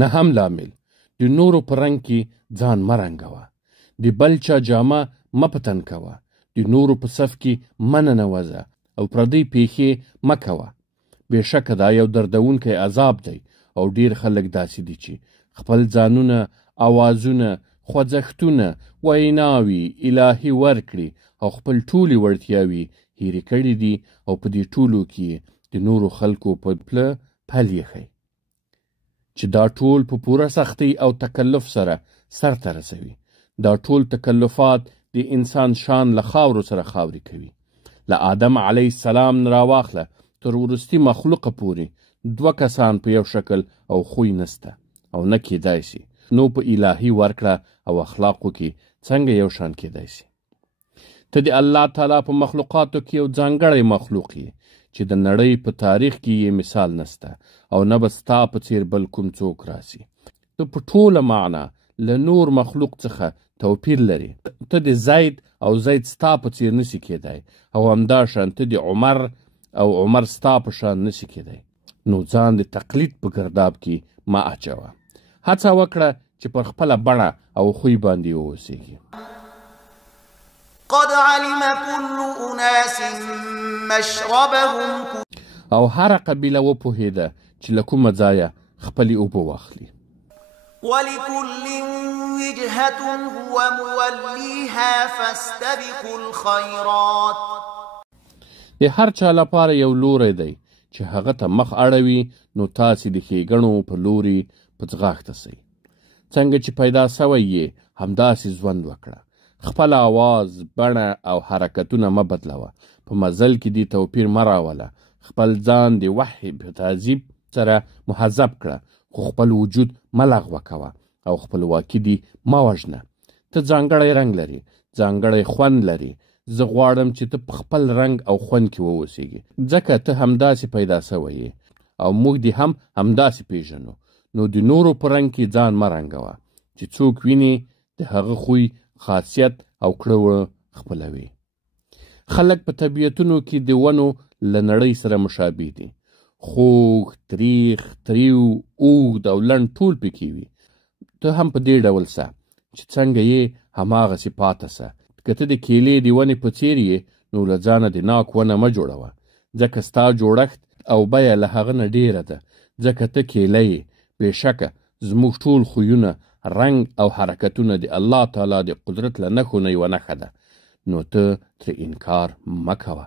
نهم لامل د نورو په رنګ کې ځان مه رنګوه. د بل چا جامه مه په تن کوه. د نورو په صف کې مه ننوځه او پردۍ پیښې مه کوه. بېشکه دا یو دردونکی عذاب دی او ډېر خلک داسې دي چې خپل ځانونه، اوازونه، خوځښتونه، ویناوي الهي ورکړي او خپل ټولې وړتیاوې هیرې کړي دي او په دې ټولو کې د نورو خلکو په پله پل ایښی چې دا ټول په پوره سختۍ او تکلف سره سرته رسوي. دا ټول تکلفات د انسان شان له خاورو سره خاورې کوي. له آدم علیه السلام نه راواخله تر وروستي مخلوقه پورې 2 کسان په یو شکل او خوی نسته او نه کېدای شي. نو په الهي ورکړه او اخلاقو کې څنګه یو شان کېدای شي؟ ته د الله تعالی په مخلوقاتو کې یو ځانګړی مخلوق یې چې د نړۍ په تاریخ کې یې مثال نسته او نه به ستا په څیر بل کوم څوک راسي. ته په ټوله معنا له نور مخلوق څخه توپیر لري. ته د زید او زید ستا په څیر نسی کېدای او همداشان ته د عمر او عمر ستا په شان نسی کېدای. نو ځان د تقلید په ګرداب کې مه اچوه. هڅه وکړه چې پر خپله بڼه او خوی باندې واوسېږي. قد علم كل اناس مشربهم او هر قبیله وپوهېده چې له کومه ځایه خپلې اوبه واخلي. ولكل وجهة هو موليها فاستبقوا الخيرات. د هر چا لپاره یو لوری دی چې هغه ته مخ اړوي، نو تاسې د ښېګڼو په لوري په ځغاښته سئ. څنګه چې پیدا سوی یې همداسې ژوند وکړه. خپل آواز، بڼه او حرکتونه مه بدلوه. په مزل کې دې توپیر مه راوله. خپل ځان د وحی په تعذیب سره مهذب کړه، خو خپل وجود مه لغوه کوه او خپلواکي دې مه وژنه. ته ځانګړی رنګ لري، ځانګړی خوند لري. زه غواړم چې ته په خپل رنګ او خوند کې واوسېږې، ځکه ته همداسې پیدا سوی یې او موږ دې هم همداسې پیژنو. نو د نورو په رنګ کې ځان مه رنګوه چې څوک ویني د هغه خوی، خاصیت او کړه وړه خپلوي. خلک په طبیعتونو کې د ونو له نړۍ سره مشابه دي. خوږ، تریخ، تریو، اوږد او لنډ ټول پکې وي. ته هم په دې ډول سه چې څنګه یې هماغسې پاته سه. که ته د کیلې د ونې په څیر یې، نو له ځانه د ناک ونه مه جوړوه، ځکه ستا جوړښت او بیه له هغه نه ډېره ده. ځکه ته کیله یې. بېشکه زموږ ټول خویونه، رنګ او حرکتونه د الله تعالی د قدرت له نښو نه یوه نښه ده. نو ته ترې انکار مه کوه.